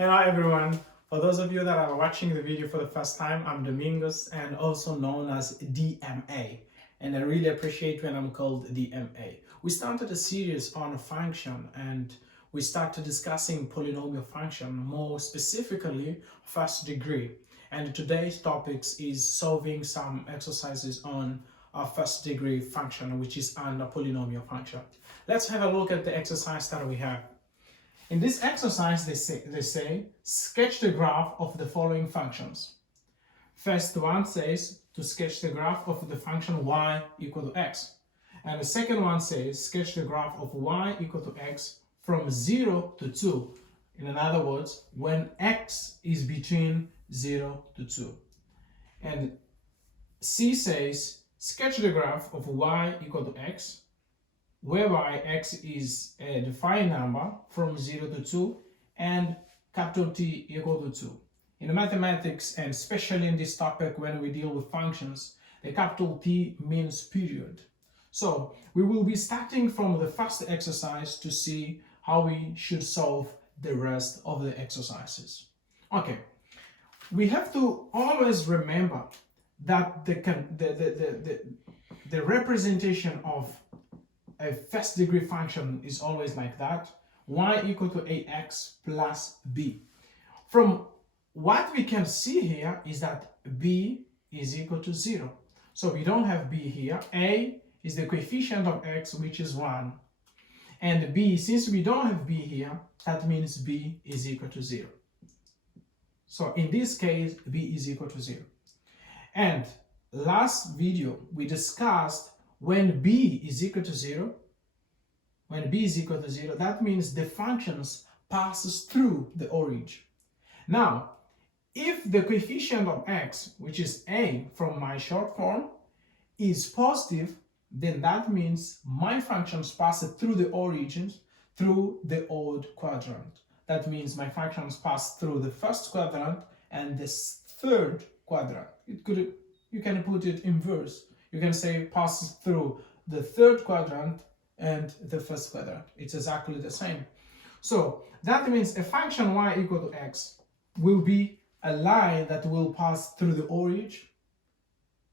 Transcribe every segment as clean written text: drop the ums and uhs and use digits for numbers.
Hello everyone. For those of you that are watching the video for the first time, I'm Domingos and also known as DMA. And I really appreciate when I'm called DMA. We started a series on a function and we started discussing polynomial function, more specifically first degree. And today's topics is solving some exercises on a first degree function, which is under polynomial function. Let's have a look at the exercise that we have. In this exercise, they say, sketch the graph of the following functions. First one says to sketch the graph of the function y equal to x. And the second one says sketch the graph of y equal to x from 0 to 2. In other words, when x is between 0 to 2. And C says sketch the graph of y equal to x, whereby x is a defined number from 0 to 2 and capital T equal to 2. In mathematics, and especially in this topic when we deal with functions, the capital T means period. So we will be starting from the first exercise to see how we should solve the rest of the exercises. Okay, we have to always remember that the representation of a first degree function is always like that, y equal to ax plus b. From what we can see here is that b is equal to 0. So we don't have b here. A is the coefficient of x, which is 1. And b, since we don't have b here, that means b is equal to 0. So in this case, b is equal to 0. And last video, we discussed when b is equal to 0, that means the functions passes through the origin. Now, if the coefficient of x, which is a from my short form, is positive, then that means my functions pass through the origins through the odd quadrant. That means my functions pass through the first quadrant and the third quadrant. You can put it inverse. You can say passes through the third quadrant and the first quadrant. It's exactly the same. So that means a function y equal to x will be a line that will pass through the origin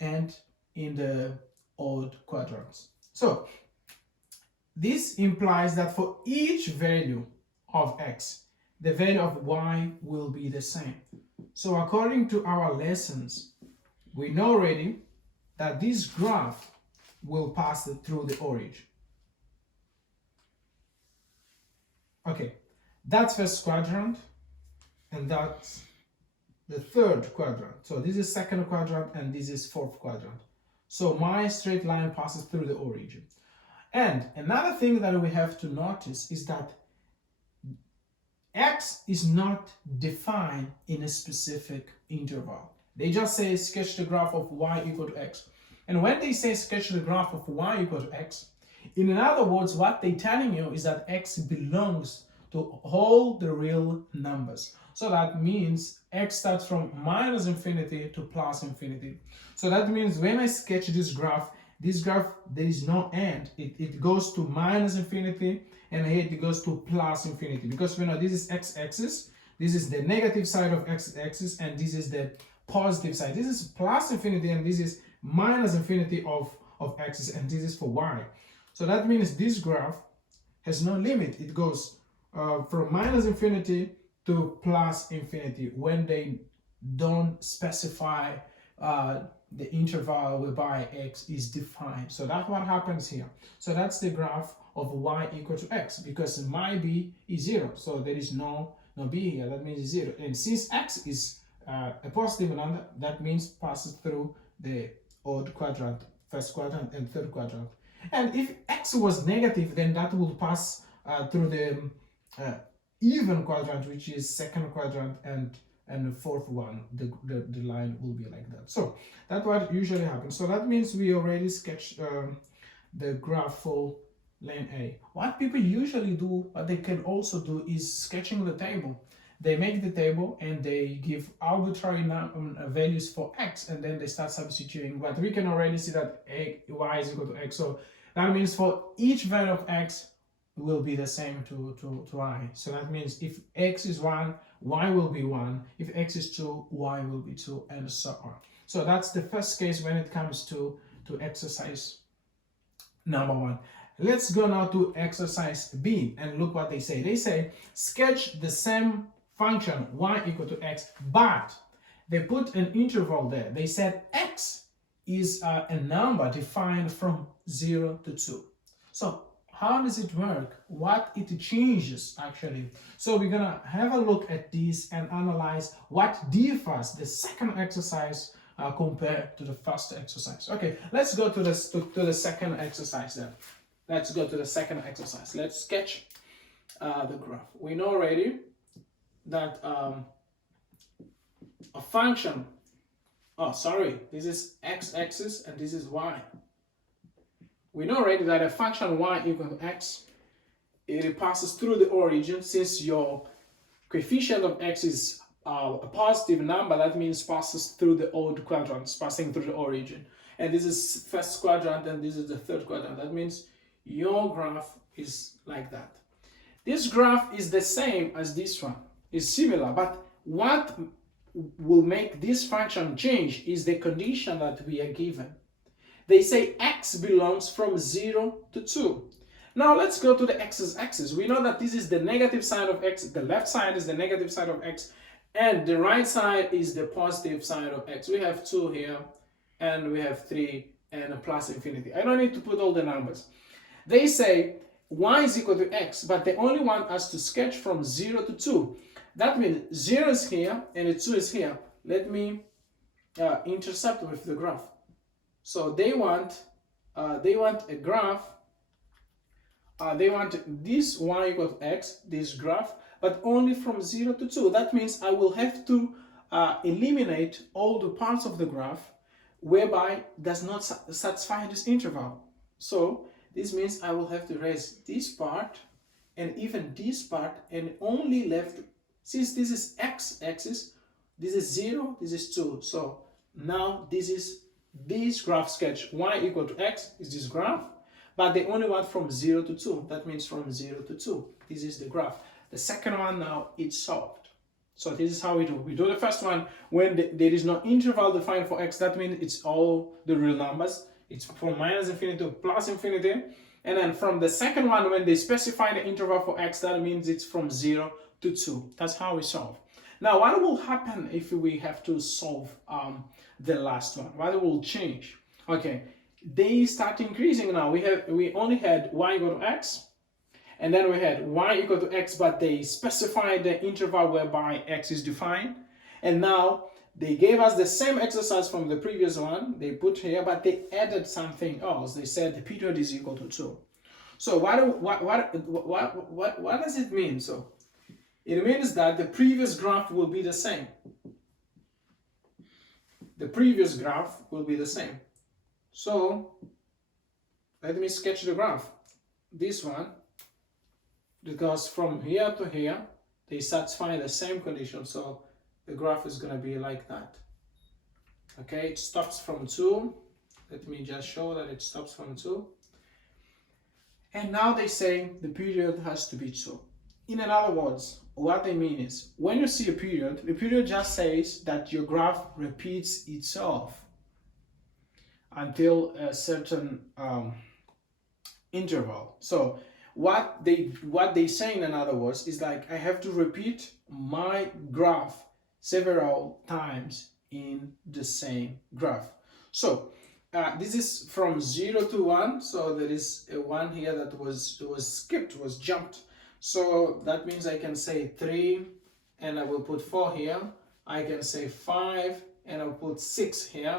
and in the odd quadrants. So this implies that for each value of x, the value of y will be the same. So according to our lessons, we know already that this graph will pass through the origin. Okay, that's first quadrant, and that's the third quadrant. So this is second quadrant, and this is fourth quadrant. So my straight line passes through the origin. And another thing that we have to notice is that x is not defined in a specific interval. They just say sketch the graph of y equal to x. And when they say sketch the graph of y equal to x, in other words, what they're telling you is that x belongs to all the real numbers. So that means x starts from minus infinity to plus infinity. So that means when I sketch this graph, there is no end. It goes to minus infinity, and here it goes to plus infinity. Because we know this is x-axis, this is the negative side of x-axis, and this is the positive side. This is plus infinity, and this is minus infinity of x, and this is for y. So that means this graph has no limit. It goes from minus infinity to plus infinity when they don't specify the interval whereby x is defined. So that's what happens here. So that's the graph of y equal to x, because my b is 0. So there is no b here. That means 0. And since x is a positive number, that means passes through the odd quadrant, first quadrant and third quadrant. And if x was negative, then that will pass through the even quadrant, which is second quadrant, and the fourth one, the line will be like that. So that's what usually happens. So that means we already sketched the graph for lane A. What people usually do, what they can also do, is sketching the table. They make the table and they give arbitrary values for x, and then they start substituting. But we can already see that y is equal to x. So that means for each value of x will be the same to y. So that means if x is 1, y will be 1. If x is 2, y will be 2, and so on. So that's the first case when it comes to exercise number 1. Let's go now to exercise B and look what they say. They say sketch the same function y equal to x, but they put an interval there. They said x is a number defined from 0 to 2. So how does it work? What it changes actually? So we're gonna have a look at this and analyze what differs the second exercise compared to the first exercise. Okay, let's go to the second exercise then. Let's go to the second exercise. Let's sketch the graph. We know already that a function, this is x-axis and this is y. We know already that a function y equal to x, it passes through the origin. Since your coefficient of x is a positive number, that means passes through the odd quadrants, passing through the origin. And this is first quadrant and this is the third quadrant. That means your graph is like that. This graph is the same as this one, is similar, but what will make this function change is the condition that we are given. They say x belongs from 0 to 2. Now let's go to the x-axis. We know that this is the negative side of x, the left side is the negative side of x, and the right side is the positive side of x. We have 2 here, and we have 3, and a plus infinity. I don't need to put all the numbers. They say y is equal to x, but they only want us to sketch from 0 to 2. That means 0 is here and 2 is here. Let me intercept with the graph. So they want a graph. They want this y equal to x, this graph, but only from 0 to 2. That means I will have to eliminate all the parts of the graph whereby does not satisfy this interval. So this means I will have to erase this part and even this part and only left, since this is x-axis, this is 0, this is 2. So now this is this graph sketch. Y equal to x is this graph, but they only want from 0 to 2. That means from 0 to 2. This is the graph. The second one now, it's solved. So this is how we do. We do the first one when there is no interval defined for x. That means it's all the real numbers. It's from minus infinity to plus infinity. And then from the second one, when they specify the interval for x, that means it's from 0 to 2. That's how we solve. Now, what will happen if we have to solve the last one? What will change? Okay, they start increasing now. We only had y equal to x, and then we had y equal to x, but they specified the interval whereby x is defined. And now they gave us the same exercise from the previous one. They put here, but they added something else. They said the period is equal to 2. So what does it mean? So it means that the previous graph will be the same. The previous graph will be the same. So let me sketch the graph. This one, because from here to here, they satisfy the same condition. So the graph is going to be like that. Okay, it stops from 2. Let me just show that it stops from 2. And now they say the period has to be 2. In other words, what they mean is, when you see a period, the period just says that your graph repeats itself until a certain interval. So what they say in other words is like I have to repeat my graph several times in the same graph. So this is from 0 to 1. So there is a 1 here that was skipped, was jumped. So that means I can say 3 and I will put 4 here. I can say 5 and I'll put 6 here.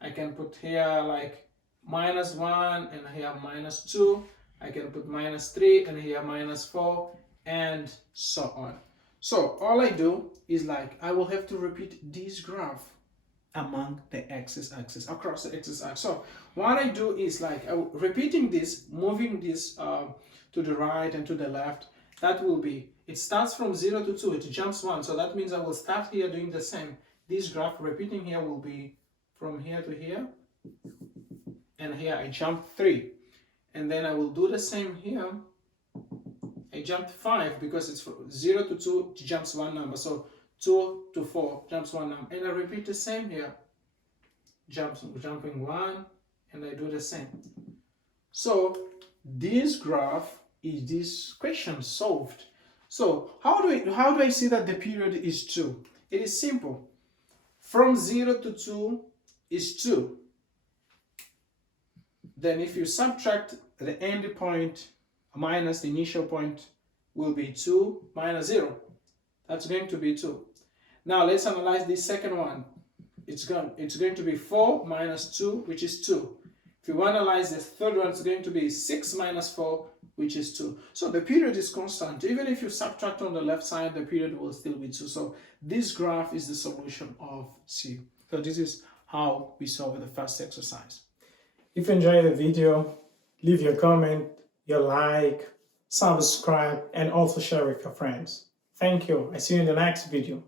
I can put here like -1 and here -2. I can put -3 and here -4 and so on. So all I do is like I will have to repeat this graph among the x-axis, across the x-axis. So what I do is like repeating this, moving this to the right and to the left. That will be, it starts from 0 to 2, it jumps 1. So that means I will start here doing the same. This graph repeating here will be from here to here. And here I jump 3. And then I will do the same here. I I jumped 5 because it's from 0 to 2 jumps one number. So 2 to 4 jumps one number. And I repeat the same here. Jumping 1, and I do the same. So this graph is this question solved. So how do I see that the period is 2? It is simple. From 0 to 2 is 2. Then if you subtract the end point minus the initial point, will be 2 minus 0. That's going to be 2. Now let's analyze this second one. It's going to be 4 minus 2, which is 2. If you analyze the third one, it's going to be 6 minus 4, which is 2. So the period is constant. Even if you subtract on the left side, the period will still be 2. So this graph is the solution of C. So this is how we solve the first exercise. If you enjoyed the video, leave your comment, your like, subscribe, and also share with your friends. Thank you. I see you in the next video.